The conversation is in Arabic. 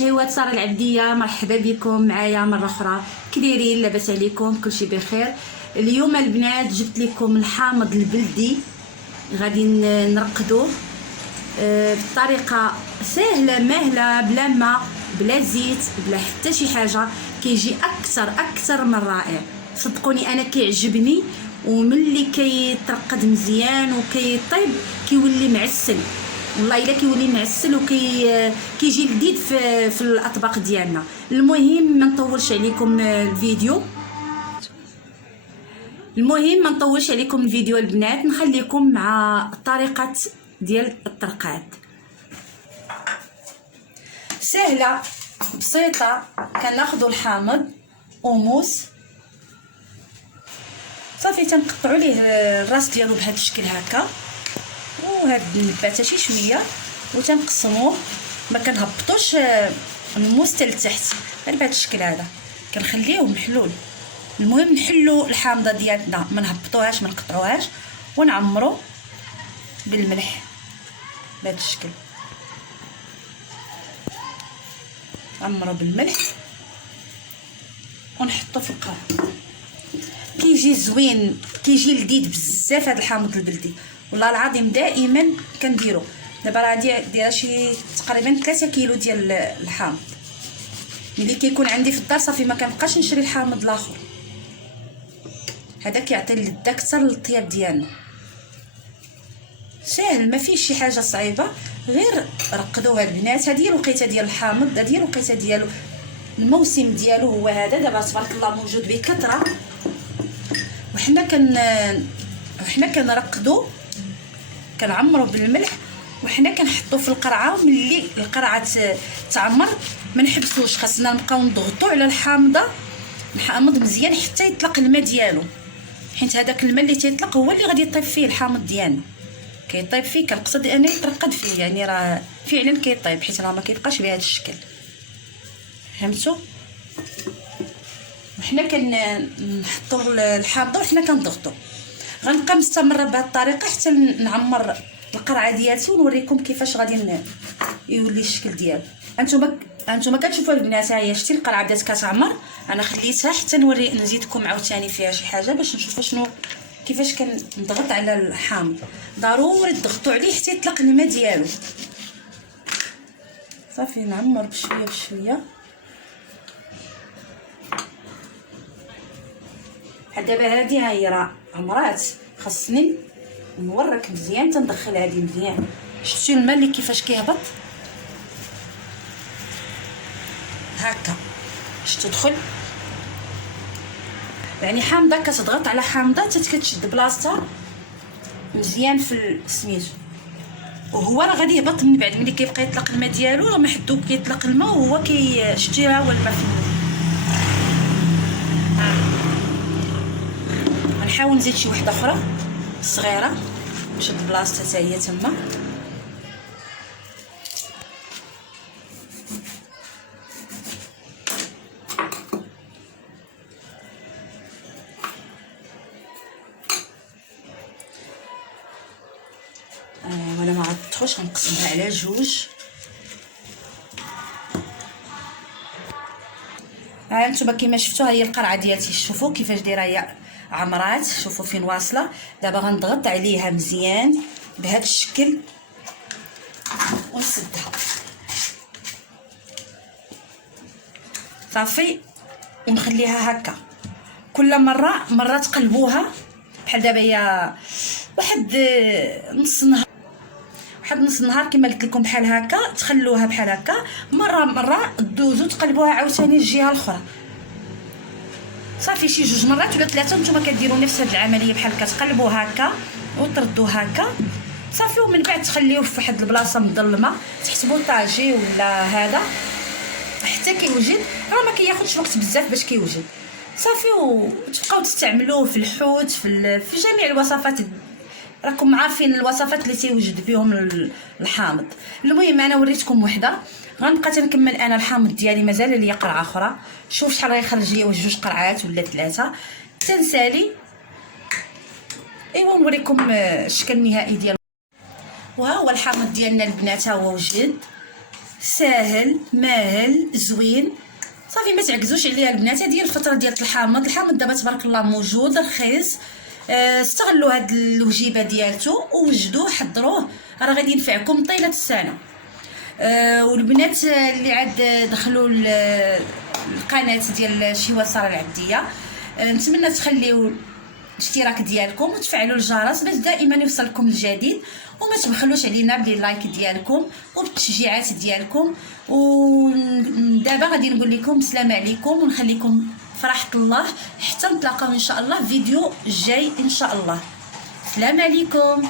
شهيوات ساره العبديه، مرحبا بكم معايا مره اخرى. كي دايرين؟ لاباس عليكم؟ كلشي بخير. اليوم البنات جبت لكم الحامض البلدي، غادي نرقدوه بطريقه سهله ماهله، بلا ماء بلا زيت بلا حتى شي حاجه. كيجي اكثر من رائع، صدقوني انا كيعجبني. وملي كيترقد مزيان وكيطيب كيولي معسل، والله الا كيولي معسل كيجي لذيذ في الاطباق ديالنا. المهم ما نطولش عليكم الفيديو، البنات، نخليكم مع طريقه ديال الترقاد سهله بسيطه. كناخذوا الحامض وموس صافي، تنقطعوا ليه الراس ديالو بهذا الشكل هكا، وهاد النباته شي شويه، وتنقسموه. ما كنهبطوش الموس حتى لتحت، غير بهذا الشكل هذا كنخليوه محلول. المهم نحلوا الحامضه ديالنا، ما نهبطوهاش ما نقطعوهاش، ونعمروا بالملح بهذا الشكل. نعمروا بالملح ونحطوه في القرع. كيجي زوين، كيجي لذيذ بزاف هذا الحامض البلدي، والله العظيم دائما كنديرو. دابا راه دايره شي تقريبا 3 كيلو ديال الحامض. ملي كيكون عندي في الدار صافي ما كنبقاش نشري الحامض الاخر، هذا كيعطي اللذه اكثر للطياب ديالنا. ساهل، ما فيش شي حاجه صعيبه، غير رقدوها البنات. هذه هي الوقيته ديال الحامض، هذه هي الوقيته ديالو، الموسم ديالو هو هذا. دابا تبارك الله موجود بكثره، وحنا كنرقدو، كنعمرو بالملح، وحنا كنحطو في القرعه. وملي القرعه تعمر ما نحبسوش، خاصنا نبقاو نضغطو على الحامضه، الحامض مزيان حتى يطلق الماء ديالو، حيت هذاك الماء اللي تيطلق هو اللي غادي يطيب فيه الحامض ديالنا. كيطيب فيه، كنقصد انا يترقد فيه، يعني راه فعلا كيطيب، حيت راه ما كيبقاش بهذا الشكل، فهمتوا؟ وحنا كنحطوا الحامضه وحنا كنضغطوا. غنبقى مستمره بهذه الطريقه حتى نعمر القرعه ديالتي، ونوريكم كيفاش غادي يولي الشكل ديالو. انتم كتشوفوا البنات، ها هي شتي القرعه بدات كتعمر. انا خليتها حتى نزيدكم عاوتاني فيها شي حاجه باش نشوفوا كيفاش كنضغط على الحامض. ضروري تضغطوا عليه حتى يطلق الماء ديالو. صافي نعمر بشويه بشويه. دابا هادي ها هي راه عمرات، خاصني نورك مزيان، تندخل هادي مزيان. شفتوا الماء اللي كيفاش كيهبط هكا، شفتوا دخل، يعني حامضه كتضغط على حامضه حتى كتشد بلاصتها مزيان في سميتو. وهو راه غادي يهبط من بعد، ملي كيبقى يطلق الماء ديالو، راه ما حدو كيطلق الماء وهو شتي ها هو الماء. غنحاول نزيد شي وحده اخرى صغيره باش هاد بلاصتها حتى هي تما. وانا ما عرفتش غنقسمها على جوج. ها انتما كيما شفتوا، ها هي القرعه ديالتي، شوفوا كيفاش دايره هي عمرات، شوفوا فين واصله. دابا غنضغط عليها مزيان بهذا الشكل ونسدها صافي، ونخليها هكا. كل مره تقلبوها، بحال دابا هي واحد نص نهار كما قلت لكم، بحال هكا تخلوها بحال هكا. مره دوزو تقلبوها عاوتاني الجهه الاخرى، صافي شي 2 مرات ولا 3. نتوما كديروا نفس هاد العمليه، بحال كتقلبوا هكا وتردوا هكا صافي. ومن بعد تخليوه في واحد البلاصه مظلمه، تحسبوا طاجي ولا هذا حتى كيوجد. راه ما كياخذش وقت بزاف باش كيوجد صافي. وتبقاو تستعملوه في الحوت، في جميع الوصفات. راكم عارفين الوصفات اللي تيوجد بهم الحامض. المهم انا وريتكم وحده، غنبقى تنكمل انا الحامض ديالي، مازال ليا قرعه اخرى. شوف شحال غيخرج ليا، واش 2 قرعات ولا 3. تنسالي ايوا نوريكم الشكل النهائي ديال. وها هو الحامض ديالنا البنات، ها هو وجد. ساهل ماهل زوين. صافي ما تعكزوش عليها البنات. هذه الفتره ديال الحامض دابا تبارك الله موجود رخيص. استغلوا هاد الوجيبه ديالته ووجدوه حضروه، راه غادي ينفعكم طيله السنه. والبنات اللي عاد دخلوا القناه ديال شيوات ساره العبديه، نتمنى تخليو الاشتراك ديالكم وتفعلوا الجرس باش دائما يوصلكم الجديد، وما تبخلوش علينا باللايك ديالكم وبالتشجيعات ديالكم. ودابا غادي نقول لكم السلام عليكم ونخليكم في راحه الله حتى نتلاقاو ان شاء الله في فيديو جاي ان شاء الله. السلام عليكم.